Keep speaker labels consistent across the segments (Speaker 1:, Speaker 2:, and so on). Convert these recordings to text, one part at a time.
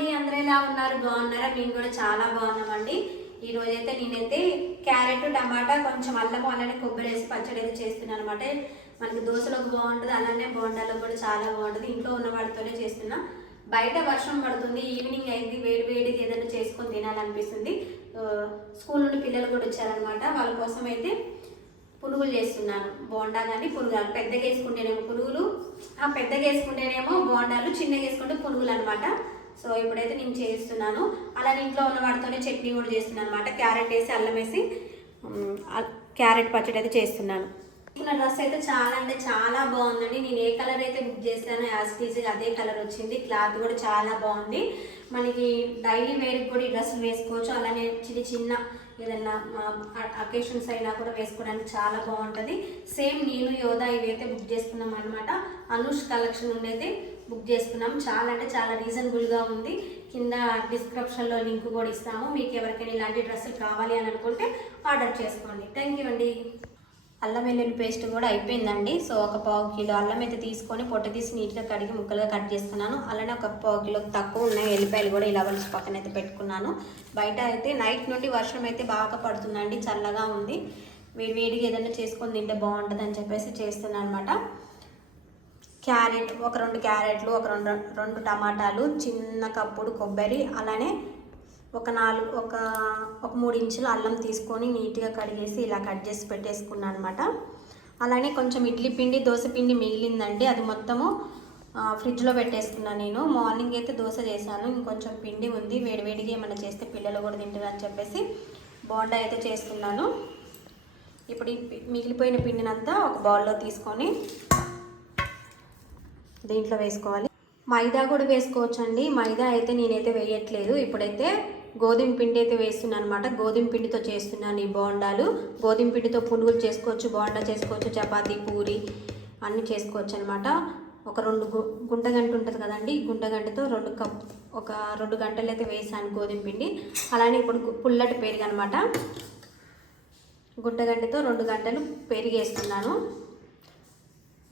Speaker 1: అండి? అందరూ ఎలా ఉన్నారు? బాగున్నారా? మేము కూడా చాలా బాగున్నామండి. ఈ రోజైతే అయితే నేనైతే క్యారెట్ టమాటా కొంచెం అల్లం అలానే కొబ్బరి వేసి పచ్చడి అయితే చేస్తున్నాను అనమాట మనకి దోశలకు బాగుంటుంది అలానే బోండాలో కూడా చాలా బాగుంటుంది. ఇంట్లో ఉన్న వాటితోనే చేస్తున్నా. బయట వర్షం పడుతుంది ఈవినింగ్ అయింది వేడి వేడిది ఏదైనా చేసుకొని తినాలనిపిస్తుంది. స్కూల్ నుండి పిల్లలు కూడా వచ్చారనమాట వాళ్ళ కోసం అయితే పునుగులు చేస్తున్నాను. బోండా కానీ పునుగులు పెద్దగా వేసుకుంటేనేమో పునుగులు ఆ పెద్దగా వేసుకుంటేనేమో బోండాలు చిన్నగా వేసుకుంటే పునుగులు అనమాట సో ఇప్పుడైతే నేను చేస్తున్నాను అలానే ఇంట్లో ఉన్న వాటితోనే చట్నీ కూడా చేస్తున్నాను అనమాట క్యారెట్ వేసి అల్లం వేసి క్యారెట్ పచ్చడి అయితే చేస్తున్నాను. తీసుకున్న డ్రెస్ అయితే చాలా అంటే చాలా బాగుందండి. నేను ఏ కలర్ అయితే బుక్ చేశానో యాజ్ టీజీ అదే కలర్ వచ్చింది. క్లాత్ కూడా చాలా బాగుంది. మనకి డైలీ వేర్కి కూడా ఈ డ్రెస్సులు వేసుకోవచ్చు. అలానే చిన్న చిన్న ఏదన్నా అకేషన్స్ అయినా కూడా వేసుకోవడానికి చాలా బాగుంటుంది. సేమ్ నేను యోధా ఇవైతే బుక్ చేసుకున్నాం అనమాట అనుష్ కలెక్షన్ ఉండైతే బుక్ చేసుకున్నాం. చాలా అంటే చాలా రీజనబుల్గా ఉంది. కింద డిస్క్రిప్షన్లో లింక్ కూడా ఇస్తాము. మీకు ఎవరికైనా ఇలాంటి డ్రెస్సులు కావాలి అని అనుకుంటే ఆర్డర్ చేసుకోండి. థ్యాంక్ యూ అండి. అల్లం వెల్లుల్లి పేస్ట్ కూడా అయిపోయిందండి. సో ఒక పావు కిలో అల్లం అయితే తీసుకొని పొట్ట తీసి నీట్గా కడిగి ముక్కలుగా కట్ చేసుకున్నాను. అలానే ఒక పావు కిలో తక్కువ ఉన్నాయి ఎల్లిపాయలు కూడా ఇలా వలిసి పక్కన అయితే పెట్టుకున్నాను. బయట అయితే నైట్ నుండి వర్షం అయితే బాగా పడుతుందండి. చల్లగా ఉంది. వేడి వేడిగా ఏదైనా చేసుకొని తింటే బాగుంటుంది అని చెప్పేసి చేస్తున్నాను అనమాట క్యారెట్ ఒక రెండు క్యారెట్లు ఒక రెండు రెండు టమాటాలు చిన్న కప్పుడు కొబ్బరి అలానే ఒక నాలుగు ఒక ఒక మూడు ఇంచుల అల్లం తీసుకొని నీట్గా కడిగేసి ఇలా కట్ చేసి పెట్టేసుకున్నాను అనమాట అలానే కొంచెం ఇడ్లీ పిండి దోశ పిండి మిగిలిందండి అది మొత్తము ఫ్రిడ్జ్లో పెట్టేసుకున్నాను నేను. మార్నింగ్ అయితే దోశ చేశాను ఇంకొంచెం పిండి ఉంది వేడివేడిగా ఏమైనా చేస్తే పిల్లలు కూడా తింటారని చెప్పేసి బోండా అయితే చేస్తున్నాను. ఇప్పుడు ఈ మిగిలిపోయిన పిండినంతా ఒక బౌల్లో తీసుకొని దీంట్లో వేసుకోవాలి. మైదా కూడా వేసుకోవచ్చండి. మైదా అయితే నేనైతే వేయట్లేదు. ఇప్పుడైతే గోధుమ పిండి అయితే వేస్తున్నాను అనమాట గోధుమ పిండితో చేస్తున్నాను ఈ బోండాలు. గోధుమ పిండితో పునుగులు చేసుకోవచ్చు బోండా చేసుకోవచ్చు చపాతీ పూరి అన్నీ చేసుకోవచ్చు అనమాట ఒక రెండు గు గుంటగంట ఉంటుంది కదండి. ఈ గుంటగంటతో రెండు కప్ ఒక రెండు గంటలు అయితే వేసాను గోధుమ పిండి. అలానే ఇప్పుడు పుల్లటి పెరుగు అనమాట గుంటగంటతో రెండు గంటలు పెరిగేస్తున్నాను.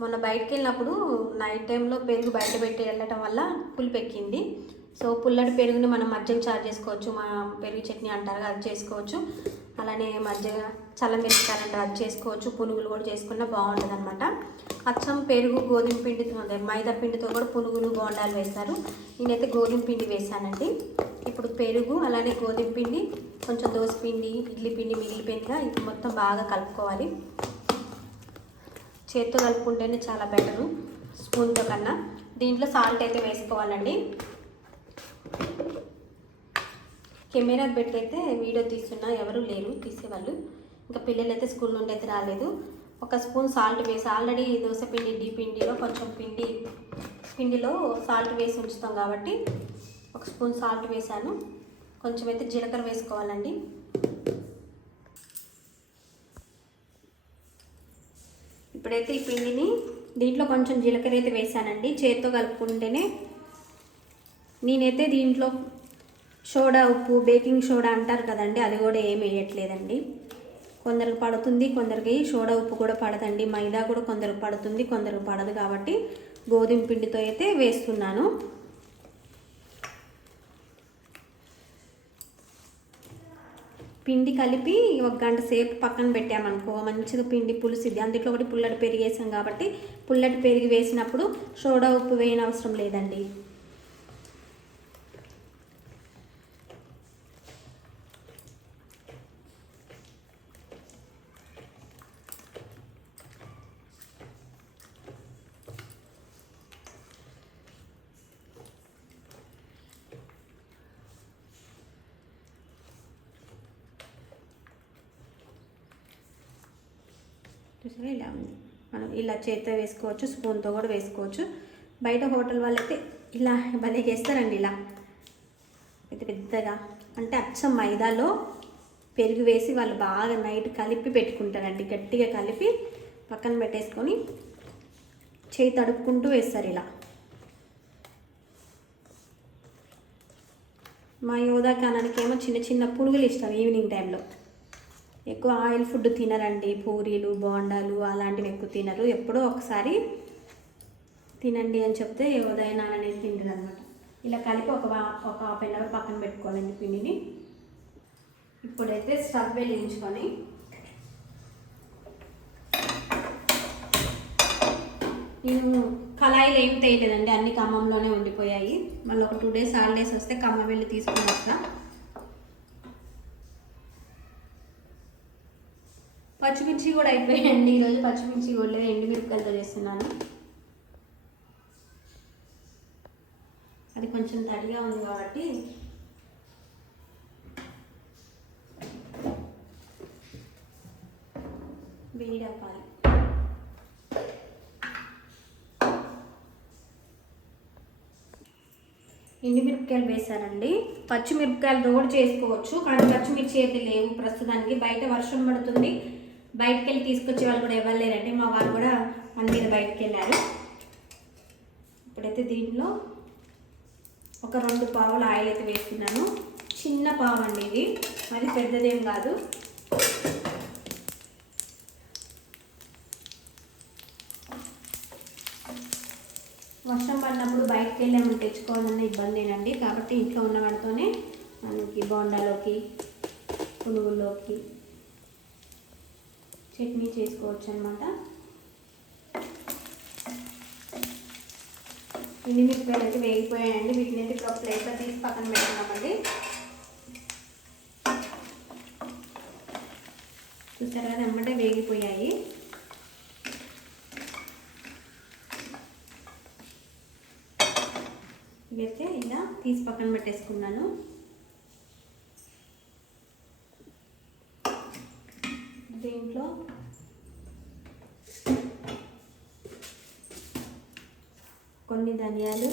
Speaker 1: మొన్న బయటకు వెళ్ళినప్పుడు నైట్ టైంలో పెరుగు బయట పెట్టి వెళ్ళటం వల్ల పులిపెక్కింది సో పుల్లటి పెరుగుని మనం మజ్జిగ చారు చేసుకోవచ్చు. మా పెరుగు చట్నీ అంటారు అది చేసుకోవచ్చు. అలానే మజ్జిగ చల్లమిరపకాయలు అంటే అది చేసుకోవచ్చు. పునుగులు కూడా చేసుకున్నా బాగుంటుంది అనమాట అచ్చం పెరుగు గోధుమ పిండితో మైదా పిండితో కూడా పునుగులు బోండాలు వేస్తారు. నేనైతే గోధుమ పిండి వేసానండి. ఇప్పుడు పెరుగు అలానే గోధుమ పిండి కొంచెం దోశ పిండి ఇడ్లీ పిండి మిగిలిపోయిందిగా ఇది మొత్తం బాగా కలుపుకోవాలి. చేత్తో కలుపుకుంటేనే చాలా బెటరు స్పూన్తో కన్నా. దీంట్లో సాల్ట్ అయితే వేసుకోవాలండి. కెమెరా పెట్టి అయితే వీడియో తీస్తున్నా ఎవరు లేరు తీసేవాళ్ళు. ఇంకా పిల్లలు అయితే స్కూల్ నుండి అయితే రాలేదు. ఒక స్పూన్ సాల్ట్ వేసి ఆల్రెడీ దోశ పిండి డీ పిండిలో కొంచెం పిండి పిండిలో సాల్ట్ వేసి ఉంచుతాం కాబట్టి ఒక స్పూన్ సాల్ట్ వేసాను కొంచెం అయితే జీలకర్ర వేసుకోవాలండి. ఇప్పుడైతే ఈ పిండిని దీంట్లో కొంచెం జీలకర్ర అయితే వేసానండి. చేత్తో కలుపుకుంటేనే నేనైతే దీంట్లో సోడా ఉప్పు బేకింగ్ సోడా అంటారు కదండి అది కూడా ఏమి వేయట్లేదండి. కొందరికి పడుతుంది కొందరికి సోడా ఉప్పు కూడా పడదండి. మైదా కూడా కొందరికి పడుతుంది కొందరికి పడదు కాబట్టి గోధుమ పిండితో అయితే వేస్తున్నాను. పిండి కలిపి ఒక గంట సేపు పక్కన పెట్టామనుకో మంచిగా పిండి పులుసుద్ది. అందులో ఒకటి పుల్లటి పెరిగేసాం వేసాం కాబట్టి పుల్లటి పెరిగి వేసినప్పుడు సోడా ఉప్పు వేయని అవసరం లేదండి. చూసారా? ఇలా ఉంది. మనం ఇలా చేతితో వేసుకోవచ్చు స్పూన్తో కూడా వేసుకోవచ్చు. బయట హోటల్ వాళ్ళైతే ఇలా భలే చేస్తారండి ఇలా. పెద్ద పెద్దగా. అంటే అచ్చం మైదాలో పెరుగు వేసి వాళ్ళు బాగా నైట్ కలిపి పెట్టుకుంటారండి. గట్టిగా కలిపి పక్కన పెట్టేసుకొని చేయి తడుపుకుంటూ వేస్తారు ఇలా. మా యోధా కానానికి ఏమో చిన్న చిన్న పునుగులు ఇష్టం ఈవినింగ్ టైంలో. ఎక్కువ ఆయిల్ ఫుడ్ తినరండి. పూరీలు బోండాలు అలాంటివి ఎక్కువ తినరు. ఎప్పుడో ఒకసారి తినండి అని చెప్తే ఉదయం అనేది తింటుంది అనమాట ఇలా కలిపి ఒక ఒక హాఫ్ అన్ అవర్ పక్కన పెట్టుకోవాలండి పిండిని. ఇప్పుడైతే స్టవ్ వెలిగించుకొని నేను కళాయిలు ఏం తేయలేదండి అన్ని ఖమ్మంలోనే ఉండిపోయాయి. మళ్ళీ ఒక టూ డేస్ హాలిడేస్ వస్తే ఖమ్మం వెళ్ళి తీసుకుని వస్తాను పచ్చిమిర్చి కూడా అయిపోయాయండి. ఈరోజు పచ్చిమిర్చి కూడా లేదు. ఎండుమిరపకాయలతో చేస్తున్నాను. అది కొంచెం తడిగా ఉంది కాబట్టి వేడవ్వాలి ఎండుమిరపకాయలు వేసానండి. పచ్చిమిరపకాయలు కూడా చేసుకోవచ్చు. కానీ పచ్చిమిర్చి అయితే లేవు ప్రస్తుతానికి. బయట వర్షం పడుతుంది. బయటకు వెళ్ళి తీసుకొచ్చే వాళ్ళు కూడా ఎవరు లేరంటే మా వాళ్ళు కూడా మన మీద బయటకు వెళ్ళారు ఇప్పుడైతే దీంట్లో ఒక రెండు పావులు ఆయిల్ అయితే వేసుకున్నాను. చిన్న పావు అండి ఇది. మరి పెద్దదేం కాదు. వర్షం పడినప్పుడు బయటకు వెళ్ళాము ఏమైనా తెచ్చుకోవాలన్న ఇబ్బందేనండి. కాబట్టి ఇంట్లో ఉన్న వాటితోనే మనకి బోండాలోకి పునుగుల్లోకి చట్నీ చేసుకోవచ్చు అనమాట ఎండుమిరపకాయలు అయితే వేగిపోయాయండి. వీటిని అయితే ఇప్పుడు ప్లేట్లో తీసి పక్కన పెట్టుకున్నామండి చూసారా? అమ్మటే వేగిపోయాయి. ఇవైతే ఇలా తీసి పక్కన పెట్టేసుకున్నాను దీంట్లో కొన్ని ధనియాలు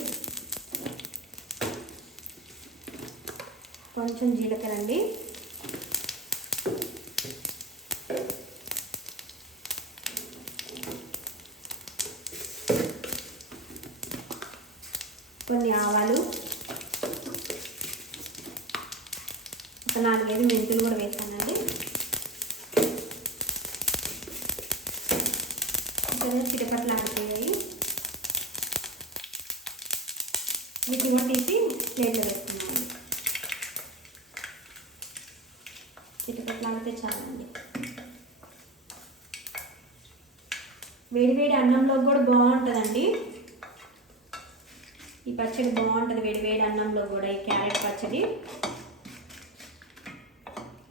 Speaker 1: కొంచెం జీలకర్ర అండి కొన్ని ఆవాలు ఒక నాలుగైదు మెంతులు కూడా వేసానండి. ఇక్కడ చిటపట్లు ఆడిపోయాయి. వీటిని కూడా తీసి ప్లేట్లో వేసుకున్నాను చిటపట్లు ఆడితే చాలండి. వేడి వేడి అన్నంలో కూడా బాగుంటుందండి. ఈ పచ్చడి బాగుంటుంది వేడి వేడి అన్నంలో కూడా ఈ క్యారెట్ పచ్చడి.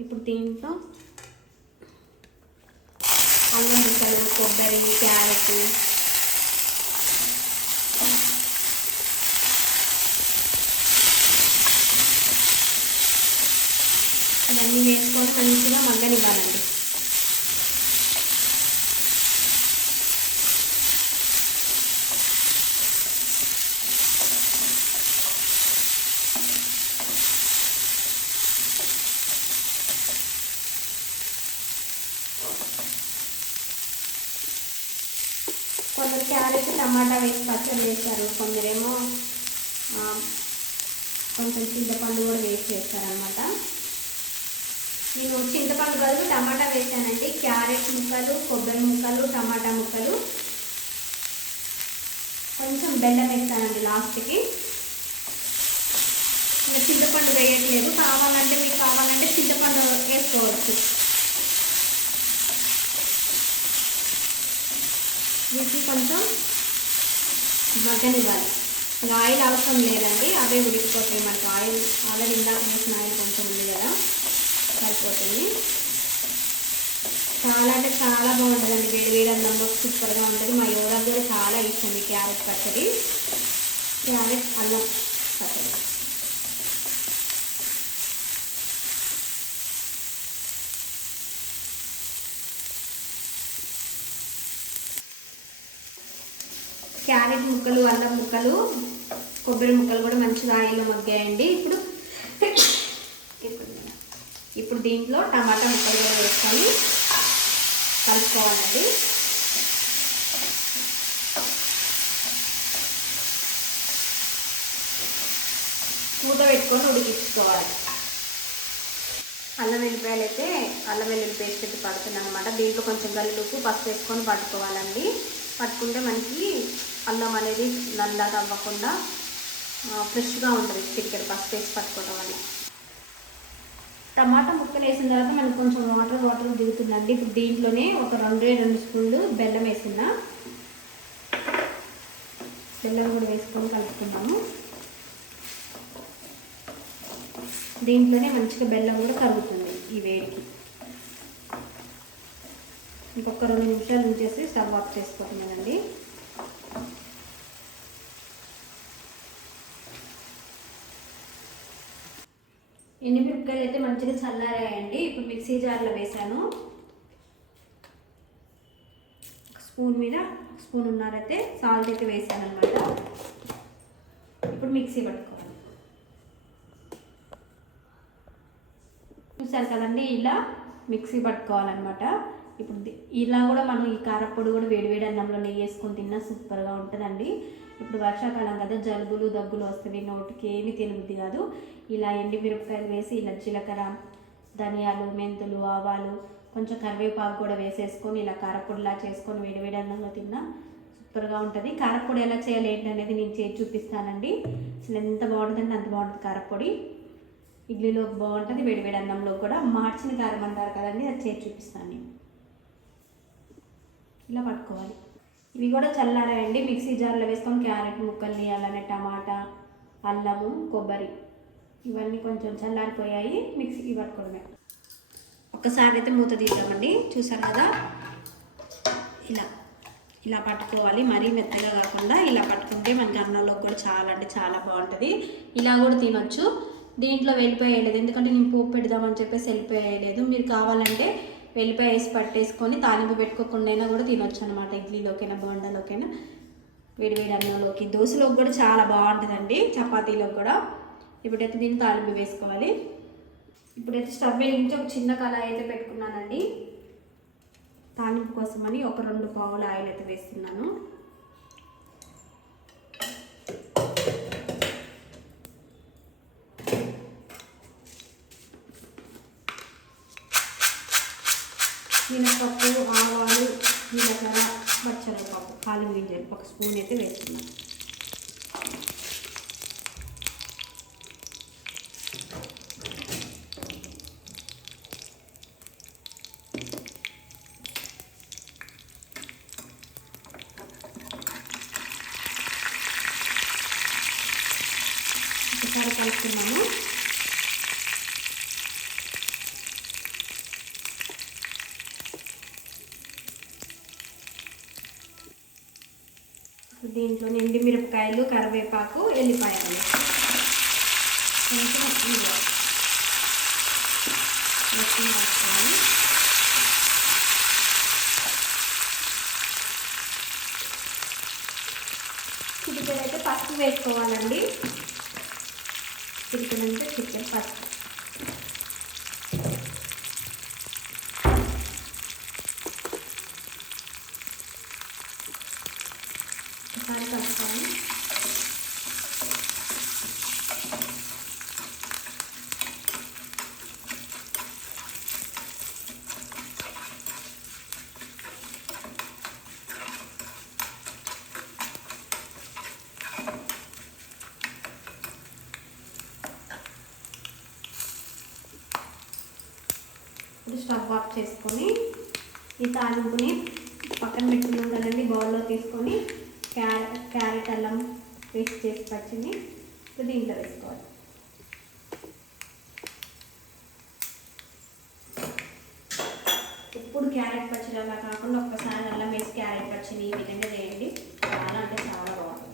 Speaker 1: ఇప్పుడు దీంట్లో అల్లం ముక్కలు కొబ్బరి క్యారెట్ ఇవన్నీ వేసుకొని మంచిగా మగ్గనివ్వాలండి కొందరు క్యారెట్ టమాటా వేసి పచ్చడి చేస్తారు. కొందరేమో కొంచెం చింతపండు కూడా వేసి చేస్తారనమాట నేను చింతపండు బదులు టమాటా వేసానండి. క్యారెట్ ముక్కలు కొబ్బరి ముక్కలు టమాటా ముక్కలు. కొంచెం బెల్లం వేస్తానండి లాస్ట్కి. చింతపండు వేయట్లేదు. కావాలంటే మీకు కావాలంటే చింతపండు వేసుకోవచ్చు. వీటికి కొంచెం మగ్గనివ్వాలి. ఇంకా ఆయిల్ అవసరం లేదండి. అవే ఉడికిపోతాయి మనకు. ఆయిల్ ఆల్రెడీ ఇందాక వేసిన ఆయిల్ కొంచెం ఉంది కదా. సరిపోతుంది. చాలా అంటే చాలా బాగుంటుందండి. వేడి వేడి అన్నంలో సూపర్గా ఉంటుంది. మా యోగాకి కూడా చాలా ఇష్టం ఈ క్యారెట్ పచ్చడి. క్యారెట్ అల్లం పచ్చడి. క్యారెట్ ముక్కలు అల్లం ముక్కలు కొబ్బరి ముక్కలు కూడా మంచిగా ఆయిల్లో మగ్గాయండి. ఇప్పుడు ఇప్పుడు దీంట్లో టమాటా ముక్కలు కూడా వేసుకొని కలుపుకోవాలండి మూత పెట్టుకొని ఉడికించుకోవాలి. అల్లం వెల్లిపాయలు అయితే అల్లం వెల్లుల్లి పేస్ట్ పెట్టి పడుతున్నాను అనమాట దీంట్లో కొంచెం గల్లుపు పసుపు వేసుకొని పట్టుకోవాలండి. పట్టుకుంటే మనకి అల్లం అనేది నల్లగా అవ్వకుండా ఫ్రెష్గా ఉంటుంది చికెన్ పసుపు వేసి పట్టుకోవడం వల్ల. టమాటా ముక్కలు వేసిన తర్వాత మనకు కొంచెం వాటర్ వాటర్ దిగుతుందండి. ఇప్పుడు దీంట్లోనే ఒక రెండే రెండు స్పూన్లు బెల్లం వేసిన బెల్లం కూడా వేసుకొని కలుపుకున్నాము దీంట్లోనే మంచిగా బెల్లం కూడా కరుగుతుంది ఈ వేడికి. ఇంకొక రెండు నిమిషాలు ఉంచేసి స్టవ్ ఆఫ్ ఎన్ని ఎండుమిరపకాయలు అయితే మంచిగా చల్లారాయండి ఇప్పుడు మిక్సీ జార్లో వేసాను ఒక స్పూన్ మీద స్పూన్ ఉన్నారైతే సాల్ట్ అయితే వేసాను అనమాట ఇప్పుడు మిక్సీ పట్టుకోవాలి. చూసారు కదండి ఇలా మిక్సీ పట్టుకోవాలన్నమాట. ఇప్పుడు ఇలా కూడా మనం ఈ కారప్పొడి కూడా వేడివేడి అన్నంలో నెయ్యి వేసుకొని తిన్నా సూపర్గా ఉంటుందండి. ఇప్పుడు వర్షాకాలం కదా జలుబులు దగ్గులు వస్తాయి నోటికి ఏమి తినబుద్ది కాదు. ఇలా ఎండి మిరపకాయలు వేసి ఇలా జీలకర్ర ధనియాలు మెంతులు ఆవాలు కొంచెం కరివేపాకు కూడా వేసేసుకొని ఇలా కారపొడిలా చేసుకొని వేడివేడి అన్నంలో తిన్నా సూపర్గా ఉంటుంది. కారపొడి ఎలా చేయాలి ఏంటనేది నేను చేసి చూపిస్తానండి. అసలు ఎంత బాగుంటుందంటే అంత బాగుంటుంది కారపొడి ఇడ్లీలో బాగుంటుంది వేడివేడి అన్నంలో కూడా. మార్చిన కారం అంటారు కదండి అది చేసి చూపిస్తాను నేను. ఇలా పట్టుకోవాలి. ఇవి కూడా చల్లారాయండి. మిక్సీ జార్లో వేసుకొని క్యారెట్ ముక్కల్ని అలానే టమాటా అల్లము కొబ్బరి. ఇవన్నీ కొంచెం చల్లారిపోయాయి. మిక్సీకి పట్టుకోవడమే. ఒక్కసారి అయితే మూత తీద్దామండి. చూసారు కదా? ఇలా ఇలా పట్టుకోవాలి. మరీ మెత్తగా కాకుండా ఇలా పట్టుకుంటే మనకి అన్నంలో కూడా చాలా అంటే చాలా బాగుంటుంది. ఇలా కూడా తినొచ్చు దీంట్లో వెళ్ళిపోయేయలేదు. ఎందుకంటే నేను పోపు పెడదామని చెప్పేసి వెళ్ళిపోయేయలేదు. మీరు కావాలంటే వెళ్ళిపోయి వేసి పట్టేసుకొని తాలింపు పెట్టుకోకుండా అయినా కూడా తినొచ్చు అనమాట ఇడ్లీలోకైనా బోండాలోకైనా. వేడివేడి అన్నంలోకి. దోశలోకి కూడా చాలా బాగుంటుందండి చపాతీలోకి కూడా. ఇప్పుడైతే దీన్ని తాలింపు వేసుకోవాలి. ఇప్పుడైతే స్టవ్ వెలిగించి ఒక చిన్న కళాయి అయితే పెట్టుకున్నానండి. తాలింపు కోసమని ఒక రెండు పావుల ఆయిల్ అయితే వేస్తున్నాను. స్పూన్ అయితే వేస్తున్నాను ఒకసారి కలుపుకున్నాము దీంట్లో ఎండి మిరపకాయలు కరివేపాకు ఎల్లిపాయలు. కొంచెం ఇవ్వ మొత్తం అయితే పసుపు వేసుకోవాలండి. చిటికెడు అంటే చికెన్ పసుపు. వేసుకొని ఇప్పుడు స్టవ్ ఆఫ్ చేసుకొని ఈ తాలింపుని పక్కన పెట్టుకున్నాం కదండి బౌల్లో తీసుకొని క్యారెట్ క్యారెట్ అల్లం పేస్ట్ చేసి పచ్చింది ఇప్పుడు దీంట్లో వేసుకోవాలి ఎప్పుడు క్యారెట్ పచ్చడి అలా కాకుండా ఒక్కసారి అల్లం వేసి క్యారెట్ పచ్చడి ఈ విధంగా చేయండి. చాలా అంటే చాలా బాగుంటుంది.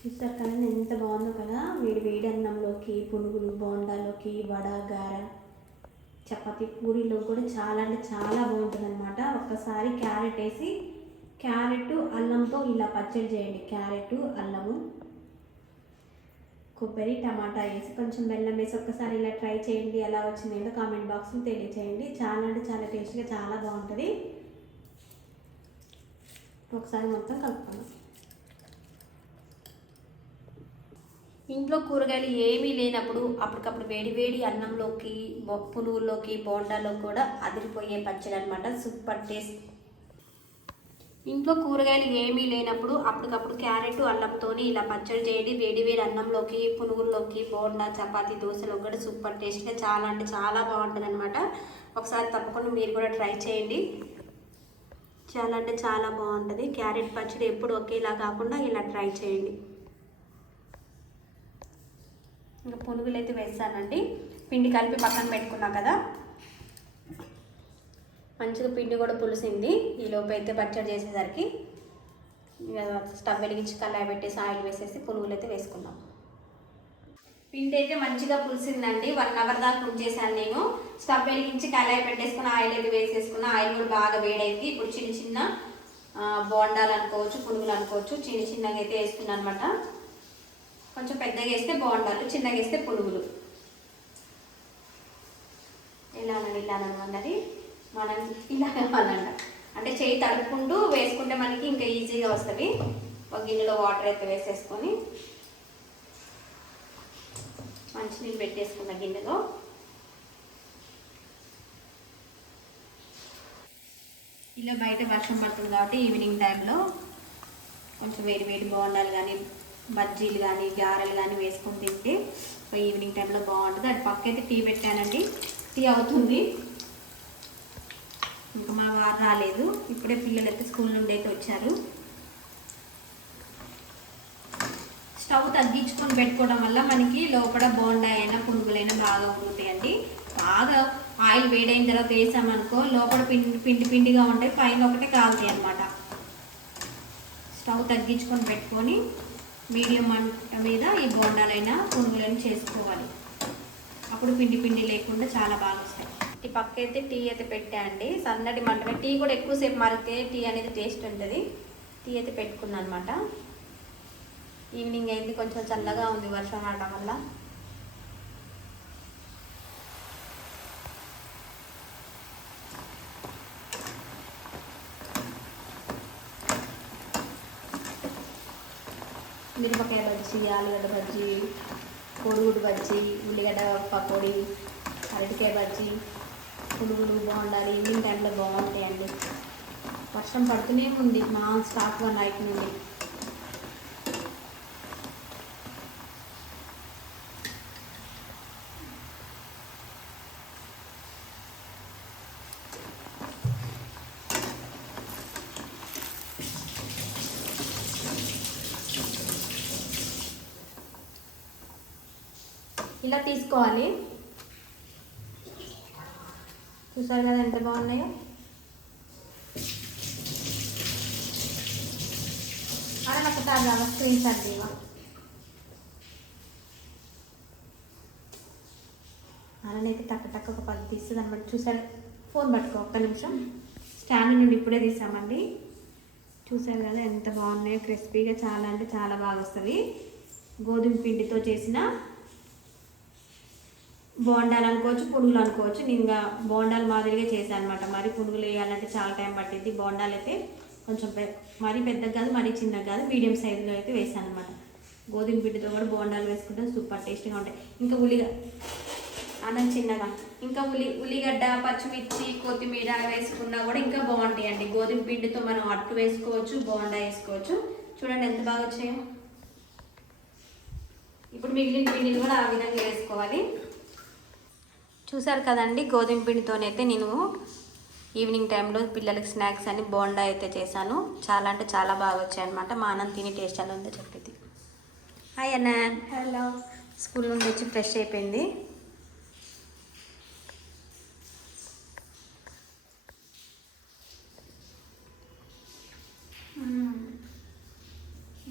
Speaker 1: చూస్తారు కానీ ఎంత బాగుందో కదా. వేడి వేడి అన్నంలోకి పునుగులు బోండాలోకి వడ గార చపాతి పూరీలో కూడా చాలా అంటే చాలా బాగుంటుంది అనమాట ఒక్కసారి క్యారెట్ వేసి క్యారెట్ అల్లంతో ఇలా పచ్చడి చేయండి. క్యారెట్ అల్లము కొబ్బరి టమాటా వేసి కొంచెం బెల్లం వేసి ఒక్కసారి ఇలా ట్రై చేయండి. ఎలా వచ్చింది ఏంటో కామెంట్ బాక్స్లో తెలియచేయండి. చాలా అంటే చాలా టేస్ట్గా చాలా బాగుంటుంది. ఒకసారి మొత్తం కలుపుకుందాం. ఇంట్లో కూరగాయలు ఏమీ లేనప్పుడు అప్పటికప్పుడు వేడి వేడి అన్నంలోకి పునుగుల్లోకి బోండాలో కూడా అదిరిపోయే పచ్చడి అనమాట సూపర్ టేస్ట్. ఇంట్లో కూరగాయలు ఏమీ లేనప్పుడు అప్పటికప్పుడు క్యారెట్ అల్లంతో ఇలా పచ్చడి చేయండి. వేడి వేడి అన్నంలోకి పునుగుల్లోకి బోండా చపాతి దోశలో కూడా సూపర్ టేస్ట్గా చాలా అంటే చాలా బాగుంటుంది అనమాట ఒకసారి తప్పకుండా మీరు కూడా ట్రై చేయండి. చాలా అంటే చాలా బాగుంటుంది. క్యారెట్ పచ్చడి ఎప్పుడు ఒకేలా కాకుండా ఇలా ట్రై చేయండి. ఇంకా పునుగులు అయితే వేస్తానండి. పిండి కలిపి పక్కన పెట్టుకున్నా కదా. మంచిగా పిండి కూడా పులిసింది. ఈ అయితే పచ్చడి చేసేసరికి స్టవ్ వెలిగించి కళాయి పెట్టేసి ఆయిల్ వేసేసి పునుగులు అయితే వేసుకుందాం. పిండి అయితే మంచిగా పులిసిందండి. వన్ అవర్ దాకా ఉంచేసాను నేను. స్టవ్ వెలిగించి కళాయి పెట్టేసుకుని ఆయిల్ అయితే వేసేసుకున్న. ఆయిల్ కూడా బాగా వేడైంది. ఇప్పుడు చిన్న చిన్న బోండాలు అనుకోవచ్చు పునుగులు అనుకోవచ్చు. చిన్న చిన్నగా అయితే వేసుకున్నాను అనమాట కొంచెం పెద్దగా వేస్తే బాగుండాలి చిన్నగా వేస్తే పునుగులు. ఇలా ఇలానని అన్నది మనం ఇలా అనంట అంటే చేయి తడుపుకుంటూ వేసుకుంటే మనకి ఇంకా ఈజీగా వస్తుంది. ఒక గిన్నెలో వాటర్ అయితే వేసేసుకొని మంచినీళ్ళు పెట్టేసుకున్న గిన్నెలో. ఇలా బయట వర్షం పడుతుంది కాబట్టి ఈవినింగ్ టైంలో కొంచెం వేడి వేడి బాగుండాలి కానీ బజ్జీలు కానీ గారెలు కానీ వేసుకొని తింటే ఈవినింగ్ టైంలో బాగుంటుంది. అటు పక్క అయితే టీ పెట్టానండి. టీ అవుతుంది. ఇంకా మా వారు రాలేదు. ఇప్పుడే పిల్లలు అయితే స్కూల్ నుండి అయితే వచ్చారు. స్టవ్ తగ్గించుకొని పెట్టుకోవడం వల్ల మనకి లోపల బోండా అయినా పునుగులైనా బాగా ఉడుకుతాయండి బాగా ఆయిల్ వేడైన తర్వాత వేసామనుకో లోపల పిండి పిండి పిండిగా ఉంటాయి. పైన ఒకటే కాలుతాయి అనమాట స్టవ్ తగ్గించుకొని పెట్టుకొని మీడియం మంట మీద ఈ బోండాలైనా పునుగులైనా చేసుకోవాలి. అప్పుడు పిండి పిండి లేకుండా చాలా బాగా వస్తాయి ఈ పక్క అయితే టీ అయితే పెట్టా అండి. సన్నటి మంట టీ కూడా ఎక్కువసేపు మరిగితే టీ అనేది టేస్ట్ ఉంటుంది. టీ అయితే పెట్టుకున్నాను అనమాట ఈవినింగ్ అయింది కొంచెం చల్లగా ఉంది వర్షం రావడం వల్ల. మిరపకాయ బజ్జీ ఆలుగడ్డ బజ్జీ కోడిగుడ్డు బజ్జీ ఉల్లిగడ్డ పకోడీ అరటికాయ బజ్జీ పునుగులు బాగుండాలి ఈవినింగ్ టైంలో బాగుంటాయండి. వర్షం పడుతూనే ఉంది నాన్ వన్ నైట్ నుండి. తీసుకోవాలి. చూసారు కదా ఎంత బాగున్నాయో? అలా ఒకసారి తాగా స్క్రీన్ షాట్ తీవా అలానైతే టక్క టక్క ఒక పది తీస్తుంది అనమాట. చూసారు? ఫోన్ పట్టుకో ఒక్క నిమిషం. స్టాండ్ నుండి ఇప్పుడే తీసామండి. చూసారు కదా ఎంత బాగున్నాయో క్రిస్పీగా చాలా అంటే చాలా బాగా వస్తుంది. గోధుమ పిండితో చేసిన బోండాలు అనుకోవచ్చు పునుగులు అనుకోవచ్చు. నేను ఇంకా బోండాలు మాదిరిగా చేశాను అనమాట మరి పునుగులు వేయాలంటే చాలా టైం పట్టింది బోండాలు అయితే కొంచెం మరీ పెద్దగా కాదు మరీ చిన్నగా కాదు. మీడియం సైజులో అయితే వేసాను అనమాట గోధుమ పిండితో కూడా బోండాలు వేసుకుంటే సూపర్ టేస్టీగా ఉంటాయి. ఇంకా ఉల్లిగా అన్నం చిన్నగా. ఇంకా ఉల్లి ఉల్లిగడ్డ పచ్చిమిర్చి కొత్తిమీర వేసుకున్నా కూడా ఇంకా బాగుంటాయండి. గోధుమ పిండితో మనం అట్టు వేసుకోవచ్చు బోండా వేసుకోవచ్చు. చూడండి ఎంత బాగా వచ్చాయో. ఇప్పుడు మిగిలిన పిండిని కూడా ఆ విధంగా వేసుకోవాలి. చూసారు కదండి గోధుమ పిండితోనైతే నేను ఈవినింగ్ టైంలో పిల్లలకి స్నాక్స్ అని బోండా అయితే చేశాను. చాలా అంటే చాలా బాగా వచ్చాయి అనమాట మా అన్నం తిని టేస్ట్ ఎలా ఉందో చెప్పింది. హాయ్ అన్న. హలో. స్కూల్ నుండి వచ్చి ఫ్రెష్ అయిపోయింది.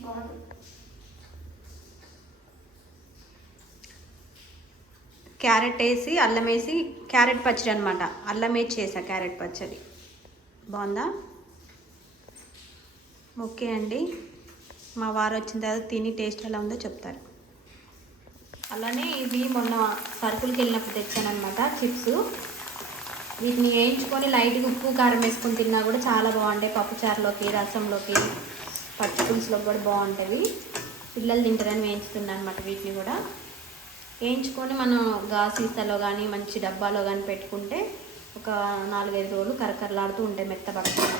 Speaker 1: బాగుంది. క్యారెట్ వేసి అల్లం వేసి క్యారెట్ పచ్చడి అనమాట అల్లం వేసి చేసా క్యారెట్ పచ్చడి. బాగుందా? ఓకే అండి. మా వారు వచ్చిన తర్వాత తిని టేస్ట్ ఎలా ఉందో చెప్తారు. అలానే ఇవి మొన్న సరుకులకి వెళ్ళినప్పుడు తెచ్చానమాట చిప్స్. వీటిని వేయించుకొని లైట్గా ఉప్పు కారం వేసుకొని తిన్నా కూడా చాలా బాగుంటాయి. పప్పుచారులోకి రసంలోకి పచ్చి పులుసులోకి కూడా బాగుంటాయి. పిల్లలు తింటారని వేయించుతున్నాను అనమాట వీటిని కూడా. వేయించుకొని మనం గాసీసాలో కానీ మంచి డబ్బాలో కానీ పెట్టుకుంటే ఒక నాలుగైదు రోజులు కరకరలాడుతూ ఉంటాయి మెత్తపడకుండా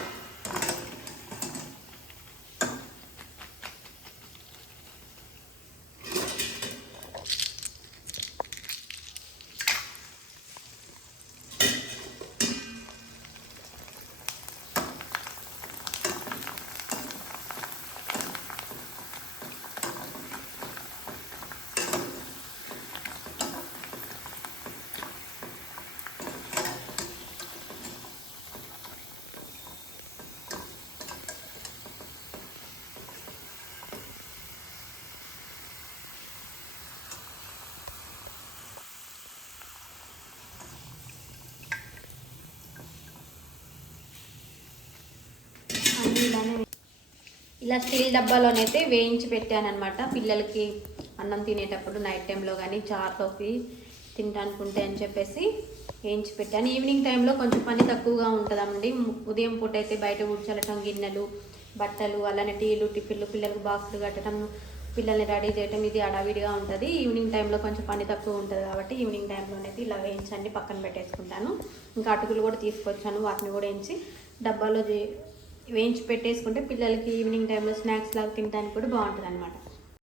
Speaker 1: అన్నీ ఇలానే ఇలా స్టీల్ డబ్బాలోనైతే వేయించి పెట్టాను అనమాట పిల్లలకి అన్నం తినేటప్పుడు నైట్ టైంలో కానీ చారులోకి తింటానుకుంటే అని చెప్పేసి వేయించి పెట్టాను. ఈవినింగ్ టైంలో కొంచెం పని తక్కువగా ఉంటుందండి ఉదయం పూట అయితే బయట కూర్చోలటం గిన్నెలు బట్టలు అలానే టీలు టిఫిన్లు పిల్లలకు బాక్సులు కట్టడం పిల్లల్ని రెడీ చేయటం ఇది అడావిడిగా ఉంటుంది. ఈవినింగ్ టైంలో కొంచెం పని తక్కువ ఉంటుంది కాబట్టి ఈవినింగ్ టైంలోనైతే ఇలా వేయించండి పక్కన పెట్టేసుకుంటాను. ఇంకా అటుకులు కూడా తీసుకొచ్చాను వాటిని కూడా వేయించి డబ్బాలో వేయించి పెట్టేసుకుంటే పిల్లలకి ఈవినింగ్ టైంలో స్నాక్స్ లాగా తినడానికి కూడా బాగుంటుంది అనమాట